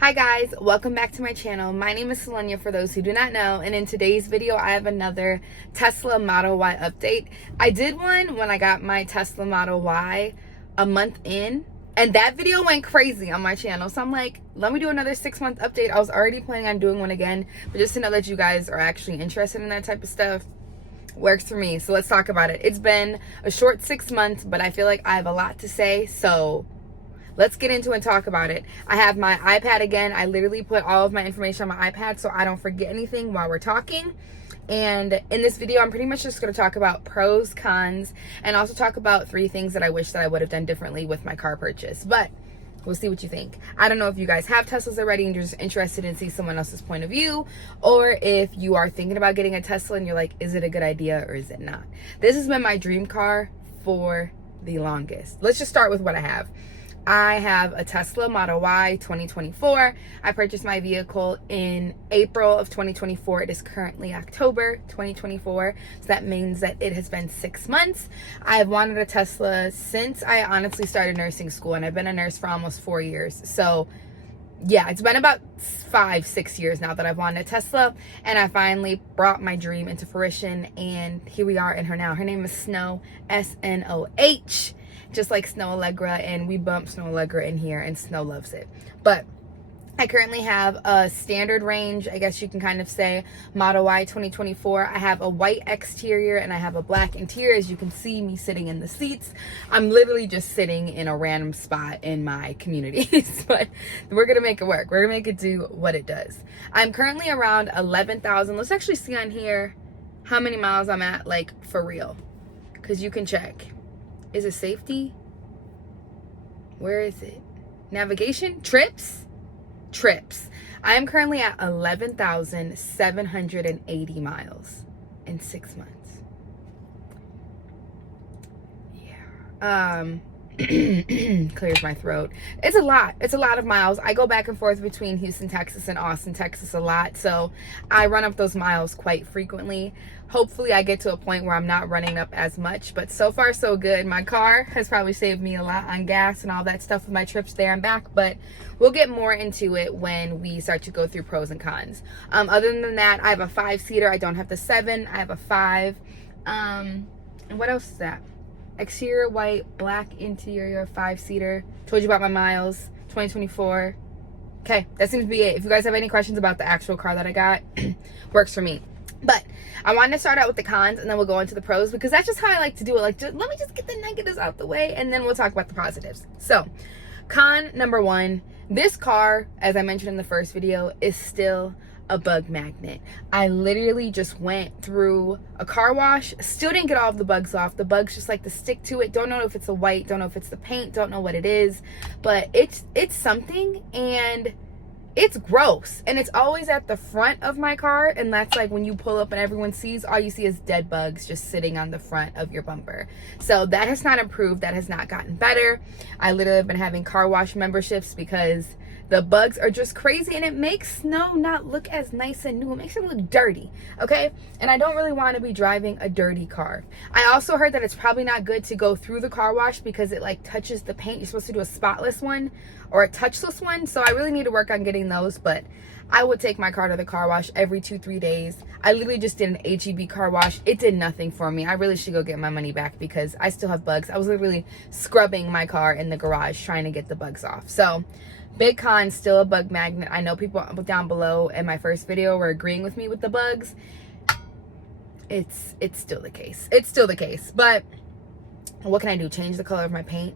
Hi guys, welcome back to my channel. My name is Salinya for those who do not know, and in today's video I have another Tesla Model Y update. I did one when I got my Tesla Model Y a month in, and that video went crazy on my channel. So I'm like, let me do another 6-month update. I was already planning on doing one again, but just to know that you guys are actually interested in that type of stuff works for me. So let's talk about it. It's been a short 6 months, but I feel like I have a lot to say, so let's get into it and talk about it. I have my iPad again. I literally put all of my information on my iPad so I don't forget anything while we're talking. And in this video, I'm pretty much just going to talk about pros, cons, and also talk about 3 things that I wish that I would have done differently with my car purchase. But we'll see what you think. I don't know if you guys have Teslas already and you're just interested in seeing someone else's point of view, or if you are thinking about getting a Tesla and you're like, is it a good idea or is it not? This has been my dream car for the longest. Let's just start with what I have. I have a Tesla Model Y 2024. I purchased my vehicle in April of 2024. It is currently October 2024. So that means that it has been 6 months. I've wanted a Tesla since I honestly started nursing school, and I've been a nurse for almost 4 years. So yeah, it's been about 5-6 years now that I've wanted a Tesla, and I finally brought my dream into fruition, and here we are in her now. Her name is Snow, S-N-O-H. Just like Snow Allegra, and we bump Snow Allegra in here, and Snow loves it. But I currently have a standard range, I guess you can kind of say, Model Y 2024. I have a white exterior and I have a black interior. As you can see me sitting in the seats, I'm literally just sitting in a random spot in my communities, but we're gonna make it work. We're gonna make it do what it does. I'm currently around 11,000. Let's actually see on here how many miles I'm at, like for real, because you can check. Is it safety? Where is it? Navigation? Trips? Trips. I am currently at 11,780 miles in 6 months. Yeah. Clears my throat. It's a lot. It's a lot of miles. I go back and forth between Houston, Texas and Austin, Texas a lot. So I run up those miles quite frequently. Hopefully I get to a point where I'm not running up as much, but so far so good. My car has probably saved me a lot on gas and all that stuff with my trips there and back, but we'll get more into it when we start to go through pros and cons. Other than that, I have a 5-seater. I don't have the 7. I have a 5. And what else is that? Exterior white, black interior, 5-seater. Told you about my miles, 2024. Okay, that seems to be it. If you guys have any questions about the actual car that I got, works for me. But I wanted to start out with the cons, and then we'll go into the pros, because that's just how I like to do it. Like, let me just get the negatives out the way, and then we'll talk about the positives. So, con number 1, this car, as I mentioned in the first video, is still a bug magnet. I literally just went through a car wash, still didn't get all of the bugs off. The bugs just like to stick to it. Don't know if it's the white, don't know if it's the paint, don't know what it is, but it's something, and it's gross, and it's always at the front of my car, and that's like when you pull up and everyone sees, all you see is dead bugs just sitting on the front of your bumper. So that has not improved. That has not gotten better. I literally have been having car wash memberships because the bugs are just crazy, and it makes Snow not look as nice and new. It makes it look dirty, okay? And I don't really want to be driving a dirty car. I also heard that it's probably not good to go through the car wash because it like touches the paint. You're supposed to do a spotless one or a touchless one. So I really need to work on getting those, but I would take my car to the car wash every 2-3 days. I literally just did an HEB car wash. It did nothing for me. I really should go get my money back because I still have bugs. I was literally scrubbing my car in the garage trying to get the bugs off. So big con, still a bug magnet. I know people down below in my first video were agreeing with me with the bugs. It's still the case. It's still the case. But what can I do? Change the color of my paint?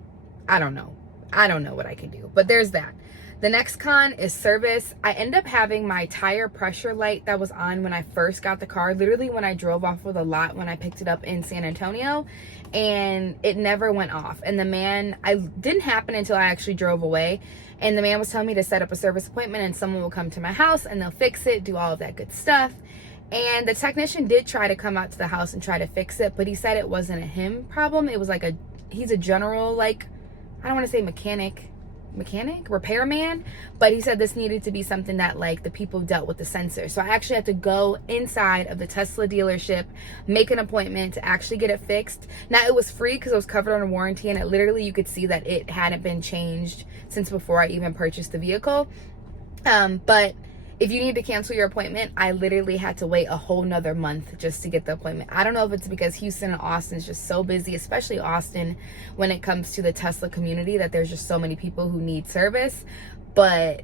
I don't know. I don't know what I can do. But there's that. The next con is service. I end up having my tire pressure light that was on when I first got the car, literally when I drove off of the lot when I picked it up in San Antonio, and it never went off. And the man, didn't happen until I actually drove away, and the man was telling me to set up a service appointment and someone will come to my house and they'll fix it, do all of that good stuff. And the technician did try to come out to the house and try to fix it, but he said it wasn't a him problem. It was like he's a general, like, I don't want to say mechanic, repairman, but he said this needed to be something that like the people dealt with the sensor. So I actually had to go inside of the Tesla dealership, make an appointment to actually get it fixed. Now it was free because it was covered under warranty, and it literally, you could see that it hadn't been changed since before I even purchased the vehicle. But if you need to cancel your appointment, I literally had to wait a whole nother month just to get the appointment. I don't know if it's because Houston and Austin is just so busy, especially Austin, when it comes to the Tesla community, that there's just so many people who need service. But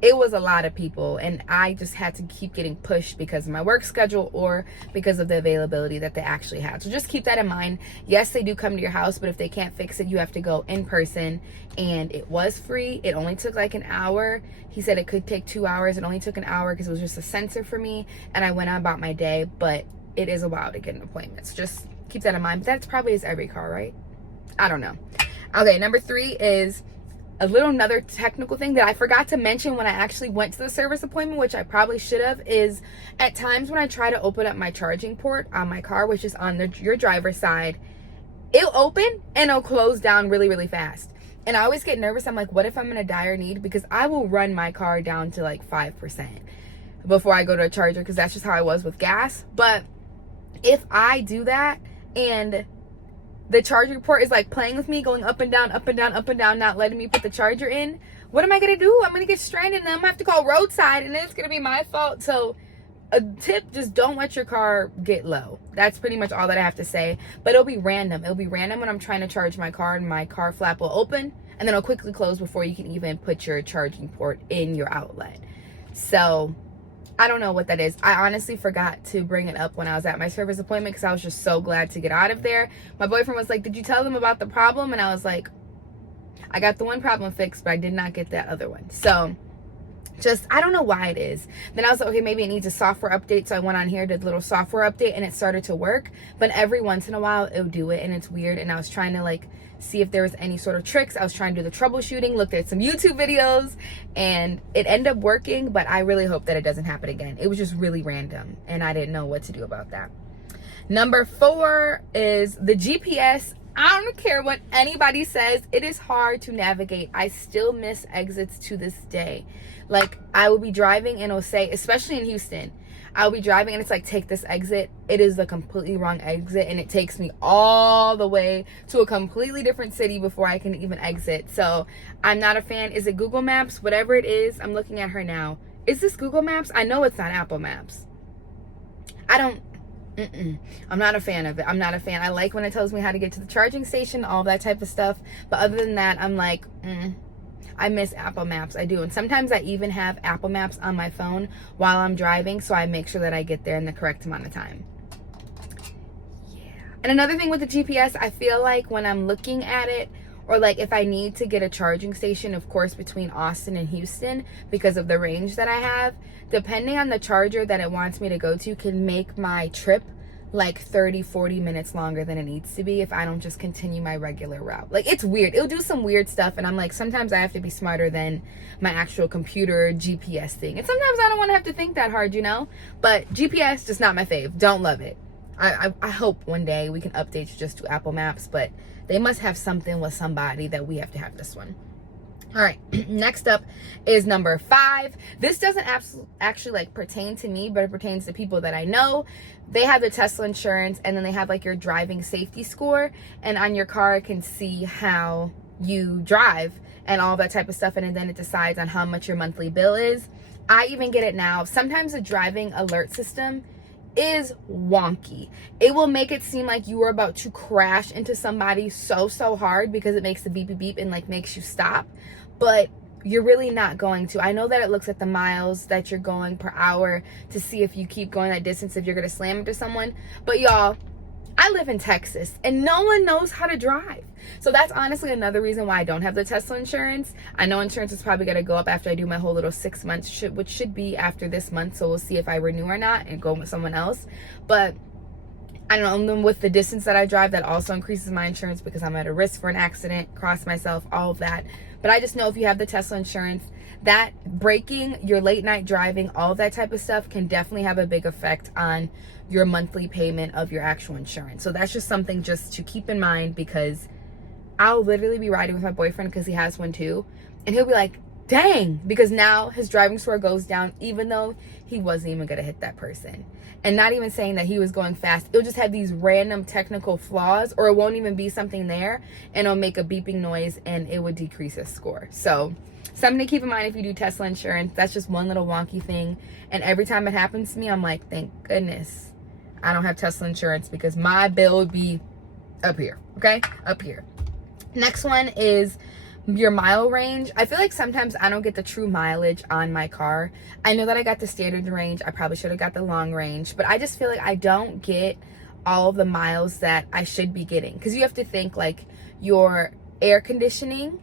it was a lot of people, and I just had to keep getting pushed because of my work schedule or because of the availability that they actually had. So just keep that in mind. Yes, they do come to your house, but if they can't fix it, you have to go in person. And it was free. It only took like an hour. He said it could take 2 hours. It only took an hour because it was just a sensor for me, and I went on about my day. But it is a while to get an appointment, so just keep that in mind. But that's probably is every car, right? I don't know. Okay, number 3 is another technical thing that I forgot to mention when I actually went to the service appointment, which I probably should have, is at times when I try to open up my charging port on my car, which is on your driver's side, it'll open and it'll close down really, really fast. And I always get nervous. I'm like, what if I'm in a dire need? Because I will run my car down to like 5% before I go to a charger, because that's just how I was with gas. But if I do that and the charging port is like playing with me, going up and down, up and down, up and down, not letting me put the charger in, what am I going to do? I'm going to get stranded, and I'm going to have to call roadside, and then it's going to be my fault. So a tip, just don't let your car get low. That's pretty much all that I have to say. But it'll be random. It'll be random when I'm trying to charge my car, and my car flap will open, and then it'll quickly close before you can even put your charging port in your outlet. So I don't know what that is. I honestly forgot to bring it up when I was at my service appointment because I was just so glad to get out of there. My boyfriend was like, did you tell them about the problem? And I was like, I got the one problem fixed, but I did not get that other one. So just, I don't know why it is. Then I was like, okay, maybe it needs a software update. So I went on here, did a little software update, and it started to work. But every once in a while, it'll do it, and it's weird. And I was trying to like see if there was any sort of tricks. I was trying to do the troubleshooting, looked at some YouTube videos, and it ended up working. But I really hope that it doesn't happen again. It was just really random, and I didn't know what to do about that. Number 4 is the GPS. I don't care what anybody says. It is hard to navigate. I still miss exits to this day. Like, I will be driving and it'll say, especially in Houston, I'll be driving and it's like, take this exit. It is the completely wrong exit, and it takes me all the way to a completely different city before I can even exit. So I'm not a fan. Is it Google Maps? Whatever it is, I'm looking at her now. Is this Google Maps? I know it's not Apple Maps. I'm not a fan of it. I'm not a fan. I like when it tells me how to get to the charging station, all that type of stuff. But other than that, I'm like, I miss Apple Maps. I do. And sometimes I even have Apple Maps on my phone while I'm driving, so I make sure that I get there in the correct amount of time. Yeah. And another thing with the GPS, I feel like when I'm looking at it, or like if I need to get a charging station, of course, between Austin and Houston, because of the range that I have, depending on the charger that it wants me to go to, can make my trip like 30-40 minutes longer than it needs to be if I don't just continue my regular route. Like, it's weird. It'll do some weird stuff, and I'm like, sometimes I have to be smarter than my actual computer GPS thing. And sometimes I don't want to have to think that hard, you know? But GPS, just not my fave. Don't love it. I hope one day we can update just to Apple Maps, but they must have something with somebody that we have to have this one. All right, next up is number 5. This doesn't actually like pertain to me, but it pertains to people that I know. They have the Tesla insurance, and then they have like your driving safety score, and on your car it can see how you drive and all that type of stuff, and then it decides on how much your monthly bill is. I even get it now. Sometimes the driving alert system is wonky. It will make it seem like you are about to crash into somebody so hard because it makes the beep beep beep and like makes you stop, but you're really not going to. I know that it looks at the miles that you're going per hour to see if you keep going that distance, if you're going to slam into someone. But y'all, I live in Texas and no one knows how to drive. So that's honestly another reason why I don't have the Tesla insurance. I know insurance is probably going to go up after I do my whole little 6 months, which should be after this month. So we'll see if I renew or not and go with someone else. But I don't know, and then with the distance that I drive, that also increases my insurance because I'm at a risk for an accident, cross myself, all of that. But I just know if you have the Tesla insurance, that braking, your late night driving, all that type of stuff can definitely have a big effect on your monthly payment of your actual insurance. So that's just something just to keep in mind, because I'll literally be riding with my boyfriend because he has one too, and he'll be like, dang, because now his driving score goes down even though he wasn't even gonna hit that person. And not even saying that he was going fast, it'll just have these random technical flaws, or it won't even be something there, and it'll make a beeping noise and it would decrease his score. So something to keep in mind if you do Tesla insurance. That's just one little wonky thing. And every time it happens to me, I'm like, thank goodness I don't have Tesla insurance, because my bill would be up here, okay? Up here. Next one is your mile range. I feel like sometimes I don't get the true mileage on my car. I know that I got the standard range. I probably should have got the long range, but I just feel like I don't get all of the miles that I should be getting, because you have to think like your air conditioning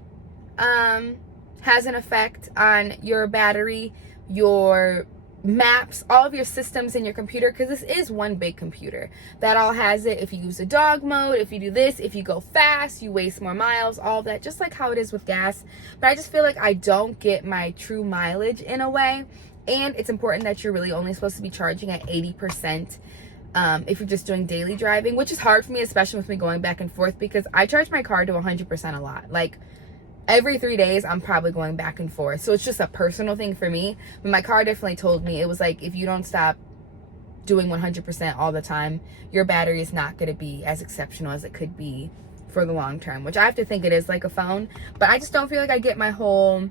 has an effect on your battery, your maps, all of your systems in your computer, because this is one big computer that all has it. If you use a dog mode, if you do this, if you go fast, you waste more miles, all of that, just like how it is with gas. But I just feel like I don't get my true mileage in a way. And it's important that you're really only supposed to be charging at 80% if you're just doing daily driving, which is hard for me, especially with me going back and forth, because I charge my car to 100% a lot. Like every 3 days, I'm probably going back and forth. So it's just a personal thing for me. But my car definitely told me, it was like, if you don't stop doing 100% all the time, your battery is not going to be as exceptional as it could be for the long term, which I have to think it is like a phone. But I just don't feel like I get my whole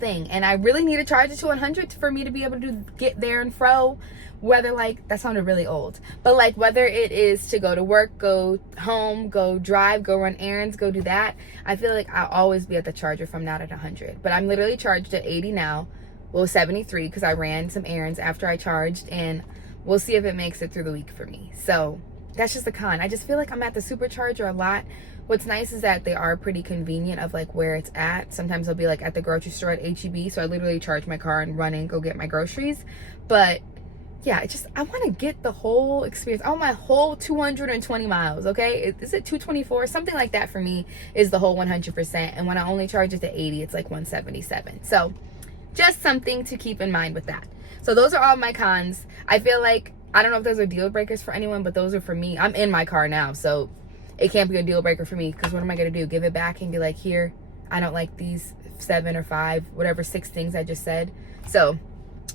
thing. And I really need to charge it to 100 for me to be able to get there and fro. Whether, like, that sounded really old, but like whether it is to go to work, go home, go drive, go run errands, go do that, I feel like I'll always be at the charger if I'm not at 100. But I'm literally charged at 80 now, well 73, because I ran some errands after I charged, and we'll see if it makes it through the week for me. So that's just the con. I just feel like I'm at the supercharger a lot. What's nice is that they are pretty convenient of like where it's at. Sometimes I'll be like at the grocery store at HEB, so I literally charge my car and run and go get my groceries. But yeah, it's just, I want to get the whole experience. I want my whole 220 miles, okay? Is it 224? Something like that for me is the whole 100%. And when I only charge it to 80, it's like 177. So just something to keep in mind with that. So those are all my cons. I feel like, I don't know if those are deal breakers for anyone, but those are for me. I'm in my car now, so it can't be a deal breaker for me, because what am I going to do? Give it back and be like, here, I don't like these 7 or 5, whatever 6 things I just said. So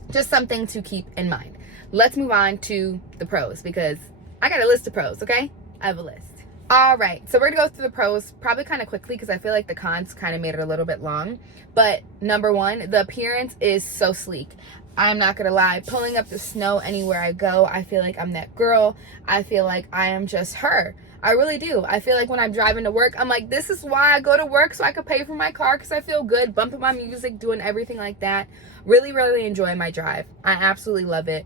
just something to keep in mind. Let's move on to the pros, because I got a list of pros, okay? I have a list. All right, so we're gonna go through the pros probably kind of quickly, because I feel like the cons kind of made it a little bit long. But number one, the appearance is so sleek. I'm not gonna lie, pulling up the snow anywhere I go, I feel like I'm that girl. I feel like I am just her. I really do. I feel like when I'm driving to work, I'm like, this is why I go to work, so I can pay for my car, because I feel good, bumping my music, doing everything like that. Really, really enjoy my drive. I absolutely love it.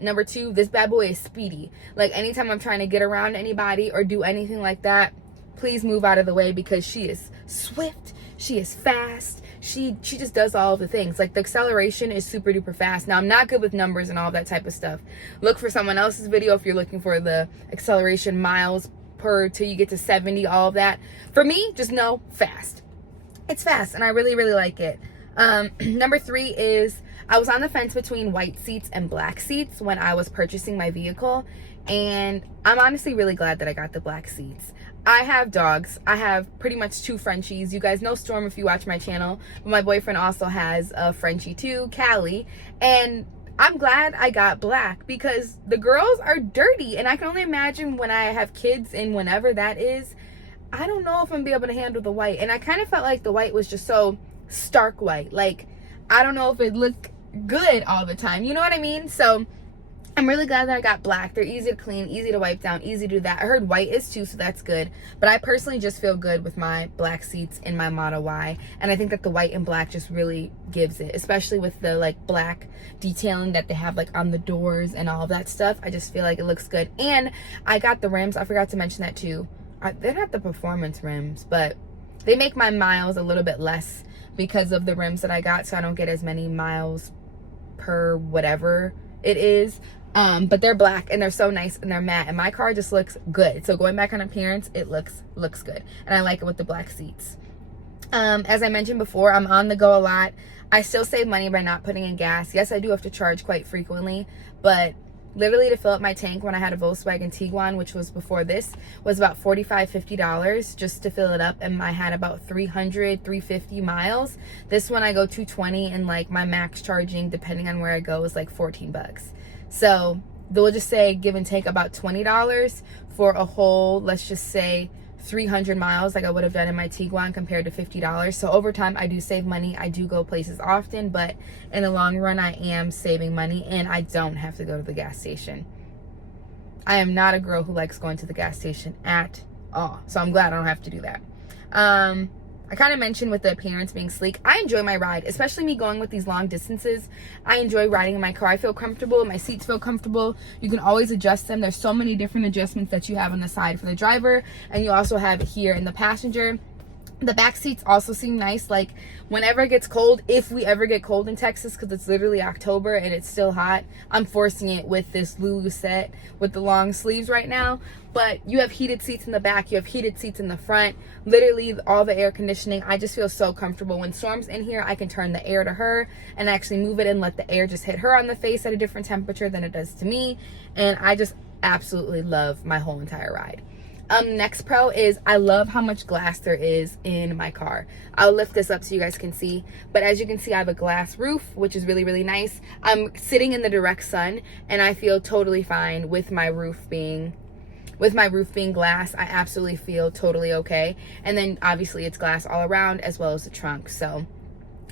Number two, this bad boy is speedy. Like anytime I'm trying to get around anybody or do anything like that, please move out of the way, because she is swift, she is fast, she just does all of the things. Like the acceleration is super duper fast. Now I'm not good with numbers and all that type of stuff. Look for someone else's video if you're looking for the acceleration miles per till you get to 70, all of that. For me, just know fast. It's fast, and I really, really like it. Number three is, I was on the fence between white seats and black seats when I was purchasing my vehicle, and I'm honestly really glad that I got the black seats. I have dogs. I have pretty much 2 Frenchies. You guys know Storm if you watch my channel, but my boyfriend also has a Frenchie too, Callie, and I'm glad I got black, because the girls are dirty, and I can only imagine when I have kids and whenever that is, I don't know if I'm gonna be able to handle the white. And I kind of felt like the white was just so stark white. Like, I don't know if it looked good all the time, you know what I mean? So I'm really glad that I got black. They're easy to clean, easy to wipe down, easy to do that. I heard white is too, so that's good. But I personally just feel good with my black seats in my Model Y, and I think that the white and black just really gives it, especially with the like black detailing that they have like on the doors and all of that stuff. I just feel like it looks good. And I got the rims. I forgot to mention that too. They're not the performance rims, but they make my miles a little bit less because of the rims that I got, so I don't get as many miles per whatever it is. But they're black, and they're so nice, and they're matte, and my car just looks good. So going back on appearance, it looks good, and I like it with the black seats. As I mentioned before, I'm on the go a lot. I still save money by not putting in gas. Yes, I do have to charge quite frequently, but literally to fill up my tank when I had a Volkswagen Tiguan, which was before this, was about $45-50 just to fill it up, and I had about 350 miles. This one I go 220, and like my max charging depending on where I go is like 14 bucks. So we'll just say give and take about $20 for a whole, let's just say 300 miles like I would have done in my Tiguan compared to $50. So over time, I do save money. I do go places often, but in the long run, I am saving money, and I don't have to go to the gas station. I am not a girl who likes going to the gas station at all. So I'm glad I don't have to do that. I kind of mentioned with the appearance being sleek. I enjoy my ride, especially me going with these long distances. I enjoy riding in my car. I feel comfortable. My seats feel comfortable. You can always adjust them. There's so many different adjustments that you have on the side for the driver, and you also have it here in the passenger. The back seats also seem nice. Like whenever it gets cold, if we ever get cold in Texas, because it's literally October and it's still hot, I'm forcing it with this Lulu set with the long sleeves right now. But you have heated seats in the back, you have heated seats in the front, literally all the air conditioning. I just feel so comfortable. When Storm's in here, I can turn the air to her and actually move it and let the air just hit her on the face at a different temperature than it does to me. And I just absolutely love my whole entire ride. Next pro is I love how much glass there is in my car. I'll lift this up so you guys can see, but as you can see, I have a glass roof, which is really, really nice. I'm sitting in the direct sun, and I feel totally fine with my roof being glass. I absolutely feel totally okay. And then obviously it's glass all around as well as the trunk, so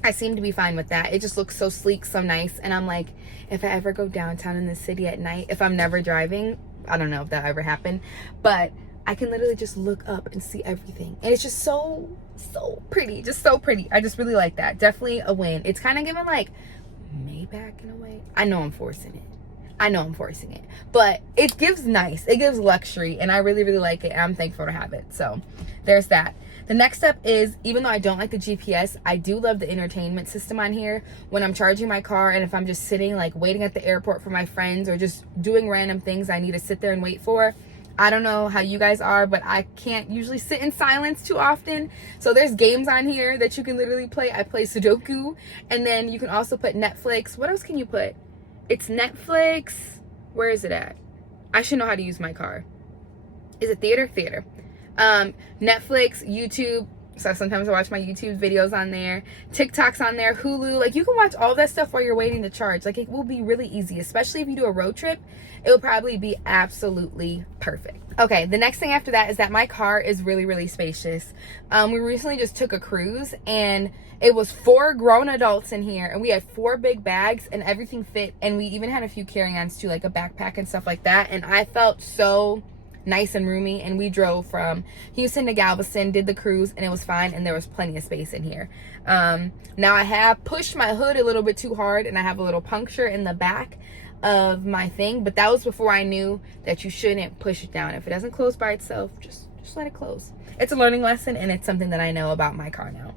I seem to be fine with that. It just looks so sleek, so nice. And I'm like, if I ever go downtown in the city at night, if I'm never driving, I don't know if that ever happened, but I can literally just look up and see everything. And it's just so pretty, just so pretty. I just really like that. Definitely a win. It's kind of giving like Maybach in a way. I know I'm forcing it, but it gives nice, it gives luxury, and I really, really like it. And I'm thankful to have it. So there's that. The next step is, even though I don't like the GPS, I do love the entertainment system on here. When I'm charging my car, and if I'm just sitting like waiting at the airport for my friends, or just doing random things I need to sit there and wait for, I don't know how you guys are, but I can't usually sit in silence too often. So there's games on here that you can literally play. I play Sudoku, and then you can also put Netflix. What else can you put? It's Netflix. Where is it at? I should know how to use my car. Is it theater? Theater. Netflix, YouTube. So sometimes I watch my YouTube videos on there. TikTok's on there. Hulu. Like, you can watch all that stuff while you're waiting to charge. Like, it will be really easy, especially if you do a road trip. It will probably be absolutely perfect. Okay, the next thing after that is that my car is really, really spacious. We recently just took a cruise, and it was 4 grown adults in here, and we had 4 big bags, and everything fit. And we even had a few carry-ons too, like a backpack and stuff like that. And I felt so nice and roomy, and we drove from Houston to Galveston, did the cruise, and it was fine, and there was plenty of space in here. Now I have pushed my hood a little bit too hard, and I have a little puncture in the back of my thing, but that was before I knew that you shouldn't push it down. If it doesn't close by itself, just let it close. It's a learning lesson, and it's something that I know about my car now.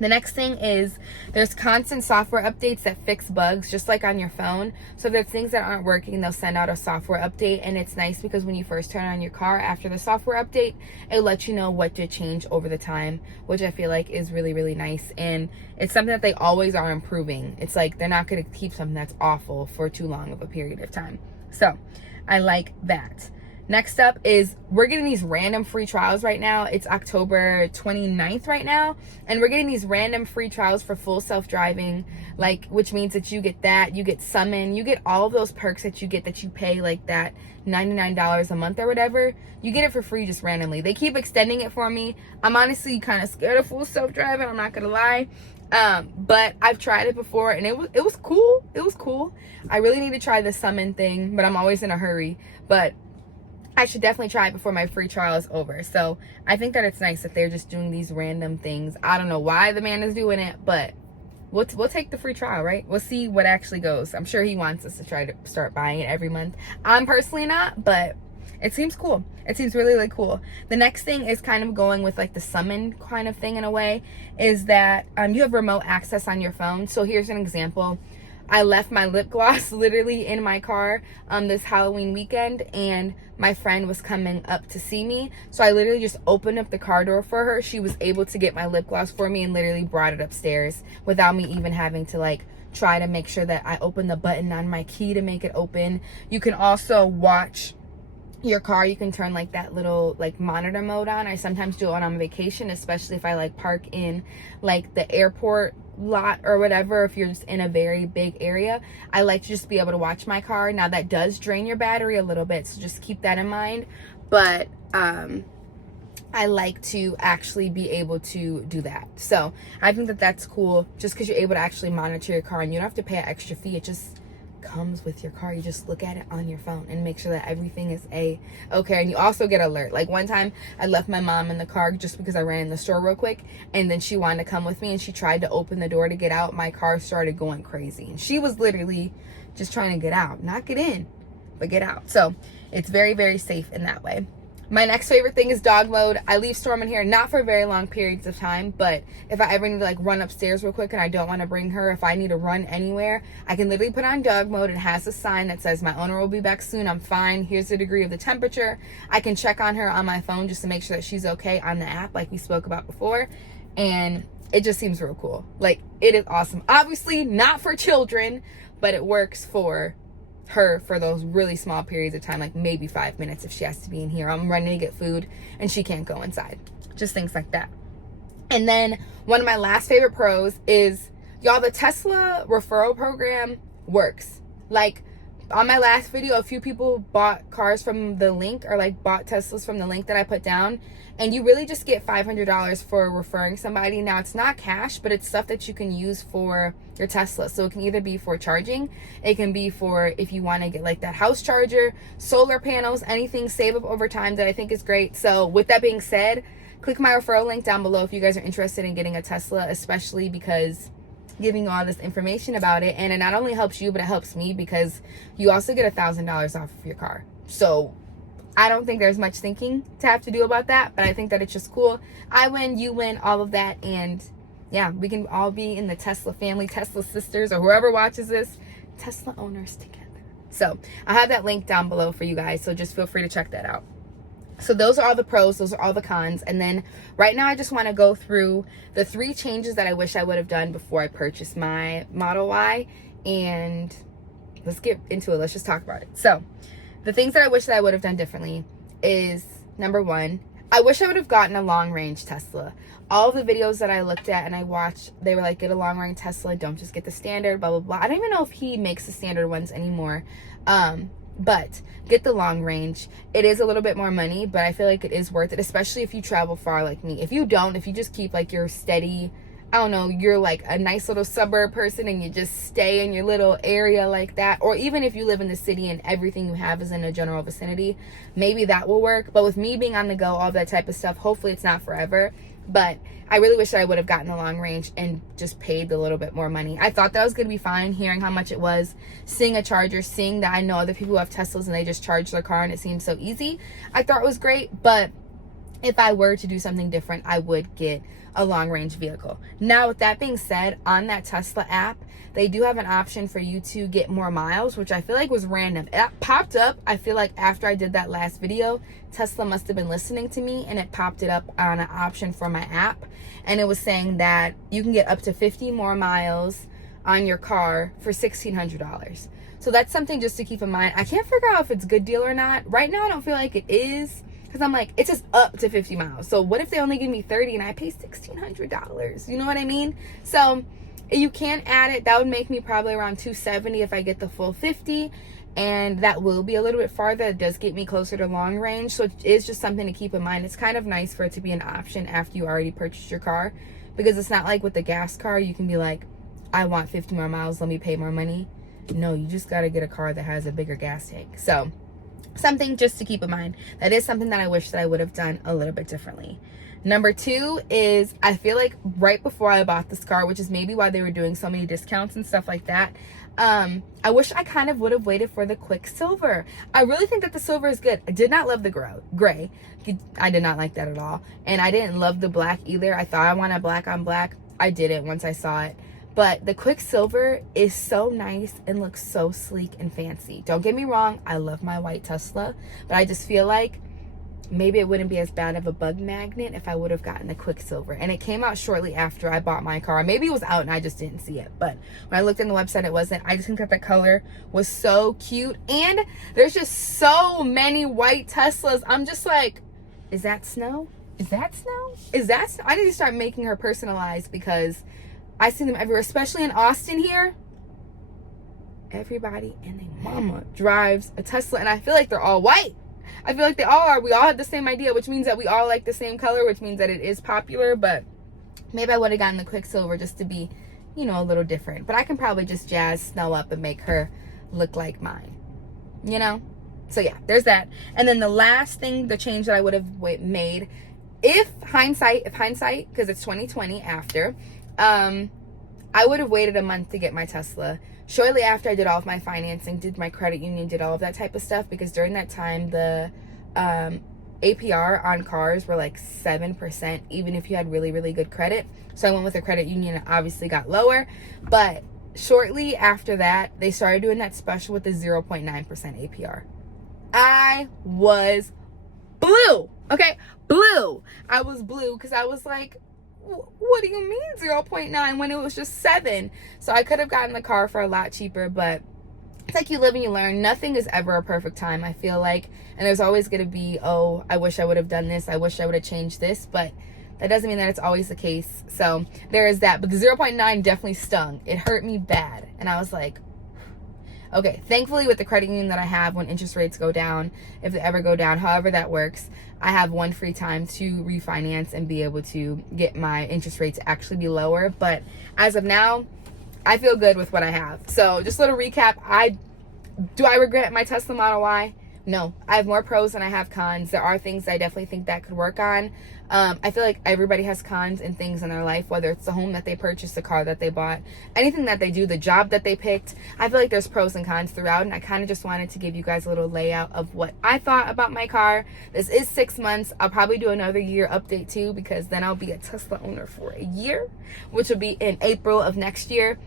The next thing is there's constant software updates that fix bugs, just like on your phone. So if there's things that aren't working, they'll send out a software update, and it's nice because when you first turn on your car after the software update, it'll let you know what to change over the time, which I feel like is really, really nice. And it's something that they always are improving. It's like they're not going to keep something that's awful for too long of a period of time. So I like that. Next up is we're getting these random free trials right now. It's October 29th right now, and we're getting these random free trials for full self-driving, like, which means that you get that, you get Summon, you get all of those perks that you get that you pay like that $99 a month or whatever. You get it for free just randomly. They keep extending it for me. I'm honestly kind of scared of full self-driving, I'm not gonna lie. But I've tried it before, and it was cool. It was cool. I really need to try the Summon thing, but I'm always in a hurry. But I should definitely try it before my free trial is over. So I think that it's nice that they're just doing these random things. I don't know why the man is doing it, but we'll take the free trial, right? We'll see what actually goes. I'm sure he wants us to try to start buying it every month. I'm personally not, but it seems cool. It seems really, really cool. The next thing is kind of going with like the Summon kind of thing in a way, is that you have remote access on your phone. So here's an example. I left my lip gloss literally in my car this Halloween weekend, and my friend was coming up to see me. So I literally just opened up the car door for her. She was able to get my lip gloss for me and literally brought it upstairs without me even having to like try to make sure that I open the button on my key to make it open. You can also watch your car. You can turn like that little like monitor mode on. I sometimes do it when I'm on vacation, especially if I like park in like the airport lot or whatever. If you're just in a very big area, I like to just be able to watch my car. Now that does drain your battery a little bit, so just keep that in mind. But I like to actually be able to do that. So I think that that's cool, just because you're able to actually monitor your car and you don't have to pay an extra fee. It just comes with your car. You just look at it on your phone and make sure that everything is okay. And you also get alert. Like one time I left my mom in the car just because I ran in the store real quick, and then she wanted to come with me and she tried to open the door to get out. My car started going crazy and she was literally just trying to get out, not get in, but get out. So it's very, very safe in that way. My next favorite thing is dog mode. I leave Storm in here, not for very long periods of time, but if I ever need to like run upstairs real quick and I don't want to bring her, if I need to run anywhere, I can literally put on dog mode. It has a sign that says my owner will be back soon. I'm fine. Here's the degree of the temperature. I can check on her on my phone just to make sure that she's okay on the app like we spoke about before. And it just seems real cool. Like, it is awesome. Obviously not for children, but it works for her for those really small periods of time, like maybe 5 minutes if she has to be in here. I'm running to get food and she can't go inside. Just things like that. And then one of my last favorite pros is, y'all, the Tesla referral program works. Like on my last video, a few people bought cars from the link, or like bought Teslas from the link that I put down, and you really just get $500 for referring somebody. Now it's not cash, but it's stuff that you can use for your Tesla. So it can either be for charging, it can be for if you want to get like that house charger, solar panels, anything, save up over time, that I think is great. So with that being said, click my referral link down below if you guys are interested in getting a Tesla, especially because giving you all this information about it, and it not only helps you, but it helps me because you also get $1,000 off of your car. So I don't think there's much thinking to have to do about that, but I think that it's just cool. I win, you win, all of that, and yeah, we can all be in the Tesla family, Tesla sisters, or whoever watches this, Tesla owners together. So I'll have that link down below for you guys, so just feel free to check that out. So those are all the pros, those are all the cons. And then right now I just want to go through the 3 changes that I wish I would have done before I purchased my Model Y. And let's get into it. Let's just talk about it. So the things that I wish that I would have done differently is, number 1, I wish I would have gotten a long range Tesla. All of the videos that I looked at and I watched, they were like, get a long range Tesla, don't just get the standard, blah, blah, blah. I don't even know if he makes the standard ones anymore. But get the long range. It is a little bit more money, but I feel like it is worth it, especially if you travel far like me. If you don't, if you just keep like your steady, I don't know, you're like a nice little suburb person and you just stay in your little area like that, or even if you live in the city and everything you have is in a general vicinity, maybe that will work. But with me being on the go, all that type of stuff, hopefully it's not forever. But I really wish that I would have gotten a long range and just paid a little bit more money. I thought that was going to be fine, hearing how much it was, seeing a charger, seeing that I know other people who have Teslas and they just charge their car and it seems so easy. I thought it was great, but if I were to do something different, I would get a long range vehicle. Now, with that being said, on that Tesla app, they do have an option for you to get more miles, which I feel like was random. It popped up, I feel like after I did that last video, Tesla must have been listening to me, and it popped it up on an option for my app. And it was saying that you can get up to 50 more miles on your car for $1,600. So that's something just to keep in mind. I can't figure out if it's a good deal or not. Right now, I don't feel like it is, because I'm like, it's just up to 50 miles. So what if they only give me 30 and I pay $1,600? You know what I mean? So you can add it. That would make me probably around $270 if I get the full 50. And that will be a little bit farther. It does get me closer to long range. So it is just something to keep in mind. It's kind of nice for it to be an option after you already purchased your car, because it's not like with the gas car, you can be like, I want 50 more miles, let me pay more money. No, you just got to get a car that has a bigger gas tank. So something just to keep in mind. That is something that I wish that I would have done a little bit differently. Number 2 is, I feel like right before I bought this car, which is maybe why they were doing so many discounts and stuff like that, I wish I kind of would have waited for the Quicksilver. I really think that the silver is good. I did not love the gray. I did not like that at all. And I didn't love the black either. I thought I wanted black on black. I didn't once I saw it. But the Quicksilver is so nice and looks so sleek and fancy. Don't get me wrong, I love my white Tesla, but I just feel like maybe it wouldn't be as bad of a bug magnet if I would have gotten the Quicksilver. And it came out shortly after I bought my car. Maybe it was out and I just didn't see it. But when I looked on the website, it wasn't. I just think that the color was so cute. And there's just so many white Teslas. I'm just like, is that snow? Is that snow? Is that snow? I need to start making her personalized, because I see them everywhere, especially in Austin here. Everybody and their mama drives a Tesla, and I feel like they're all white. I feel like they all are. We all have the same idea, which means that we all like the same color, which means that it is popular. But maybe I would have gotten the Quicksilver just to be, you know, a little different. But I can probably just jazz Snow up and make her look like mine, you know? So yeah, there's that. And then the last thing, the change that I would have made, if hindsight, because it's 2020 after, I would have waited a month to get my Tesla. Shortly after I did all of my financing, did my credit union, did all of that type of stuff, because during that time, the APR on cars were like 7%, even if you had really, really good credit. So I went with a credit union and obviously got lower. But shortly after that, they started doing that special with the 0.9% APR. I was blue. Okay, blue. I was blue because I was like, what do you mean 0.9 when it was just 7? So I could have gotten the car for a lot cheaper, but it's like you live and you learn. Nothing is ever a perfect time, I feel like. And there's always going to be, oh, I wish I would have done this. I wish I would have changed this. But that doesn't mean that it's always the case. So there is that. But the 0.9 definitely stung. It hurt me bad. And I was like, okay, thankfully with the credit union that I have, when interest rates go down, if they ever go down, however that works, I have one free time to refinance and be able to get my interest rate to actually be lower. But as of now, I feel good with what I have. So just a little recap. Do I regret my Tesla Model Y? No. I have more pros than I have cons. There are things I definitely think that could work on. I feel like everybody has cons and things in their life, whether it's the home that they purchased, the car that they bought, anything that they do, the job that they picked. I feel like there's pros and cons throughout, and I kind of just wanted to give you guys a little layout of what I thought about my car. This is 6 months. I'll probably do another year update too, because then I'll be a Tesla owner for a year, which will be in April of next year.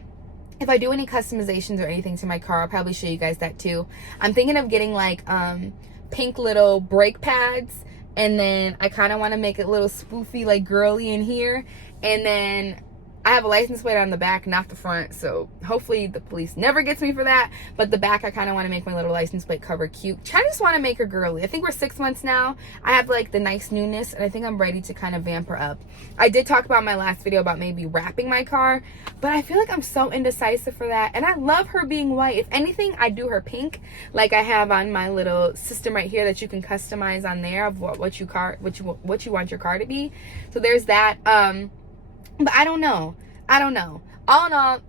If I do any customizations or anything to my car, I'll probably show you guys that too. I'm thinking of getting like pink little brake pads, and then I kind of want to make it a little spoofy, like girly in here. And then I have a license plate on the back, not the front, so hopefully the police never gets me for that. But the back, I kind of want to make my little license plate cover cute. I just want to make her girly. I think we're 6 months now. I have like the nice newness, and I think I'm ready to kind of vamp her up. I did talk about in my last video about maybe wrapping my car, but I feel like I'm so indecisive for that. And I love her being white. If anything, I do her pink, like I have on my little system right here that you can customize on there of what you want your car to be. So there's that. But I don't know. All in all,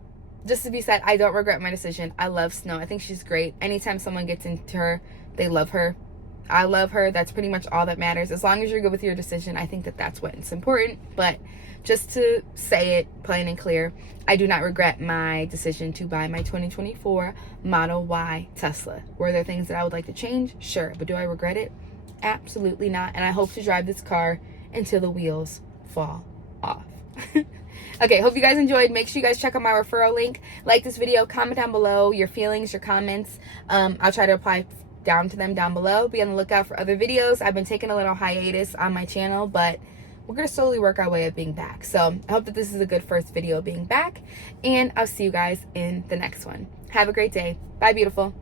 just to be said, I don't regret my decision. I love Snow. I think she's great. Anytime someone gets into her, they love her. I love her. That's pretty much all that matters. As long as you're good with your decision, I think that that's what's important. But just to say it plain and clear, I do not regret my decision to buy my 2024 Model Y Tesla. Were there things that I would like to change? Sure. But do I regret it? Absolutely not. And I hope to drive this car until the wheels fall off. Okay, hope you guys enjoyed. Make sure you guys check out my referral link. Like this video, comment down below your feelings, your comments. I'll try to reply down to them down below. Be on the lookout for other videos. I've been taking a little hiatus on my channel, but we're going to slowly work our way at being back. So I hope that this is a good first video being back, and I'll see you guys in the next one. Have a great day. Bye, beautiful.